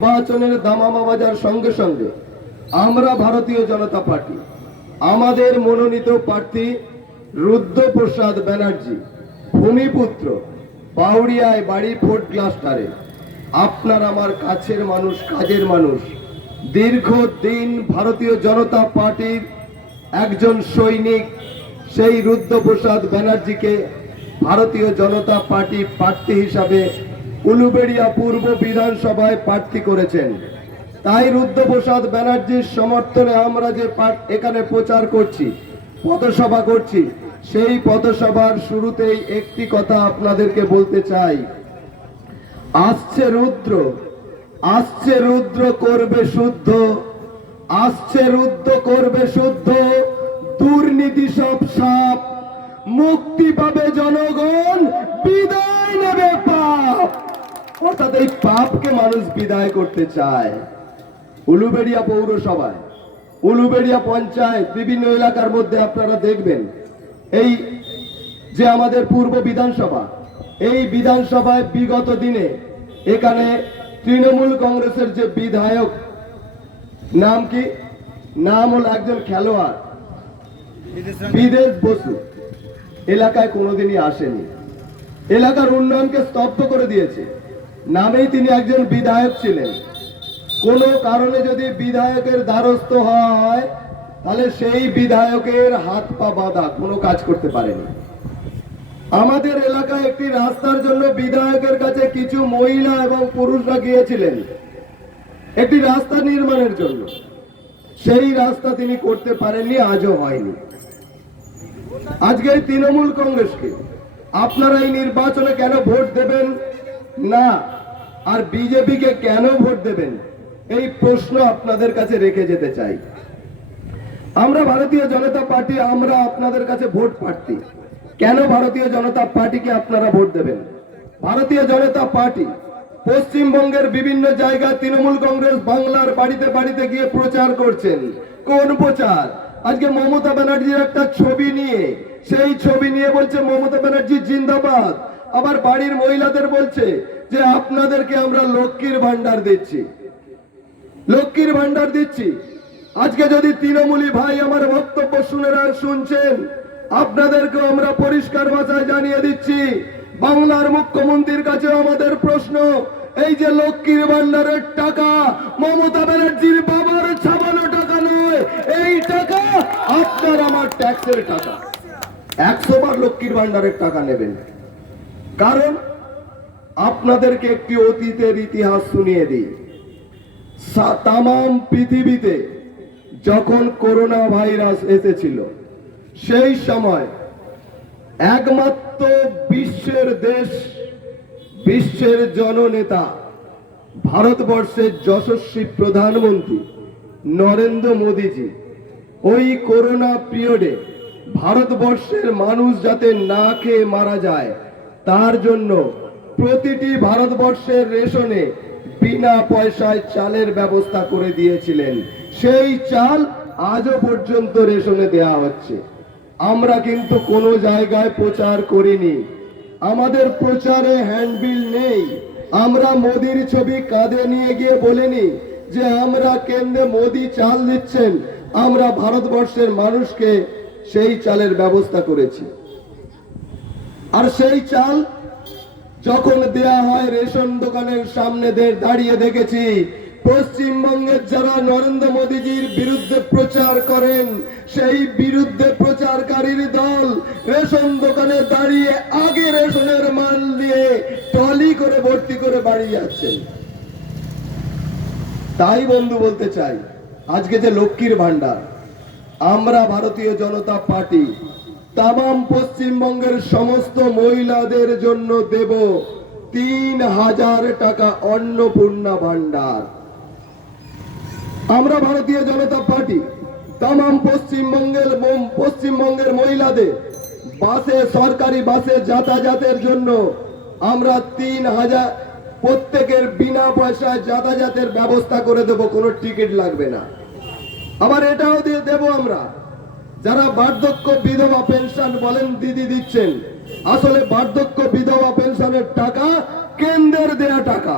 নির্বাচনের দামামা বাজার সঙ্গে সঙ্গে আমরা ভারতীয় জনতা পার্টি আমাদের মনোনীত প্রার্থী রুদ্রপ্রসাদ ব্যানার্জি ভূমিপুত্র বাউরিয়ায় বাড়ি ফোর্ট ক্লাস্টারে আপনার আমার কাছের মানুষ কাজের মানুষ দীর্ঘদিন ভারতীয় জনতা পার্টির একজন সৈনিক সেই রুদ্রপ্রসাদ ব্যানার্জিকে ভারতীয় জনতা পার্টি প্রার্থী হিসাবে উলুবেড়িয়া পূর্ব বিধানসভায় প্রার্থী করেছেন। তাই রুদ্রপ্রসাদ ব্যানার্জির সমর্থনে আমরা যে এখানে প্রচার করছি, পথসভা করছি, সেই পথসভার শুরুতেই একটি কথা আপনাদেরকে বলতে চাই। আসছে রুদ্র করবে শুদ্ধ, আসছে রুদ্র করবে শুদ্ধ, দুর্নীতি সব সাপ, মুক্তি পাবে জনগণ, বিদায় নেবে পাপ। অর্থাৎ এই পাপকে মানুষ বিদায় করতে চায়। উলুবেড়িয়া পৌরসভায়, উলুবেড়িয়া পঞ্চায়েত, বিভিন্ন এলাকার মধ্যে আপনারা দেখবেন এই যে আমাদের পূর্ব বিধানসভা, এই বিধানসভায় বিগত দিনে এখানে তৃণমূল কংগ্রেসের যে বিধায়ক, নাম কি, নাম হল একজন খেলোয়াড় বিদেশ বসু, এলাকায় কোনোদিনই আসেনি, এলাকার উন্নয়নকে স্তব্ধ করে দিয়েছে। নামেই তিনি একজন বিধায়ক ছিলেন। কোনো কারণে যদি বিধায়কের দ্বারস্থ হয় তাহলে সেই বিধায়কের হাত পা বাঁধা, কোনো কাজ করতে পারেনি। আমাদের এলাকায় একটি রাস্তার জন্য বিধায়কের কাছে কিছু মহিলা এবং পুরুষরা গিয়েছিলেন একটি রাস্তা নির্মাণের জন্য, সেই রাস্তা তিনি করতে পারেননি, আজও হয়নি। আজকে এই তৃণমূল কংগ্রেসকে আপনারা এই নির্বাচনে কেন ভোট দেবেন না, আর বিজেপিকে কেন ভোট দেবেন, এই প্রশ্ন আপনাদের কাছে রেখে যেতে চাই। আমরা ভারতীয় জনতা পার্টি, আমরা আপনাদের কাছে ভোট প্রার্থী। কেন ভারতীয় জনতা পার্টিকে আপনারা ভোট দেবেন? ভারতীয় জনতা পার্টি পশ্চিমবঙ্গের বিভিন্ন জায়গায় তৃণমূল কংগ্রেস বাংলার বাড়িতে বাড়িতে গিয়ে প্রচার করছেন। কোন প্রচার? আজকে মমতা ব্যানার্জির একটা ছবি নিয়ে, সেই ছবি নিয়ে বলছে মমতা ব্যানার্জি জিন্দাবাদ। আবার বাড়ির মহিলাদের বলছে যে আপনাদেরকে আমরা লক্ষ্মীর ভান্ডার দিচ্ছি, লক্ষ্মীর ভান্ডার দিচ্ছি। আজকে যদি তৃণমূলী ভাই আমার বক্তব্য শুনছেন, আপনাদেরকেও আমরা পরিষ্কার ভাষায় জানিয়ে দিচ্ছি, বাংলার মুখ্যমন্ত্রীর কাছে আমাদের প্রশ্ন, এই যে লক্ষ্মীর ভান্ডারের টাকা মমতা ব্যানার্জির বাবার ছাপানো টাকা নয়, এই টাকা আপনার আমার ট্যাক্সের টাকা। 100 বার লক্ষ্মীর ভান্ডারের টাকা নেবেন। কারণ আপনাদেরকে একটি অতীতের ইতিহাস শুনিয়ে দিই। তামাম পৃথিবীতে যখন করোনা ভাইরাস এসেছিল, সেই সময় একমাত্র বিশ্বের দেশ, বিশ্বের জননেতা, ভারতবর্ষের যশস্বী প্রধানমন্ত্রী নরেন্দ্র মোদীজি ওই করোনা পিরিয়ডে ভারতবর্ষের মানুষ যাতে না খেয়ে মারা যায় তার জন্য প্রতিটি ভারতবর্ষের রেশনে বিনা পয়সায় চালের ব্যবস্থা করে দিয়েছিলেন। সেই চাল আজও পর্যন্ত রেশনে দেয়া হচ্ছে। আমরা কিন্তু কোনো জায়গায় প্রচার করিনি, আমাদের প্রচারে হ্যান্ডবিল নেই। আমরা মোদির ছবি কাঁধে নিয়ে গিয়ে বলিনি যে আমরা কেন্দ্রে মোদি চাল দিচ্ছেন, আমরা ভারতবর্ষের মানুষকে সেই চালের ব্যবস্থা করেছি। আর সেই চাল যখন দেয়া হয়, রেশন দোকানের সামনে দাঁড়িয়ে দেখেছি পশ্চিমবঙ্গের যারা নরেন্দ্র মোদীজির বিরুদ্ধে প্রচার করেন, সেই বিরুদ্ধে প্রচারকারীর দল রেশন দোকানে দাঁড়িয়ে আগে রেশনের মাল দিয়ে ট্রলি করে ভর্তি করে বাড়ি যাচ্ছেন। তাই বন্ধু বলতে চাই, আজকে যে লক্ষ্মীর ভান্ডার, আমরা ভারতীয় জনতা পার্টি তামাম পশ্চিমবঙ্গের সমস্ত মহিলাদের জন্য দেব 3000 টাকা অন্নপূর্ণা ভান্ডার। আমরা ভারতীয় জনতা পার্টি তামাম পশ্চিমবঙ্গের মহিলাদের বাসে, সরকারি বাসে যাতায়াতের জন্য আমরা 3000 প্রত্যেকের বিনা পয়সায় যাতায়াতের ব্যবস্থা করে দেব, কোনো টিকিট লাগবে না। আবার এটাও দিয়ে দেব আমরা, যারা বার্ধক্য বিধবা পেনশন বলেন দিদি দিচ্ছেন, আসলে বার্ধক্য বিধবা পেনশনের টাকা কেন্দ্রের দেয়া টাকা।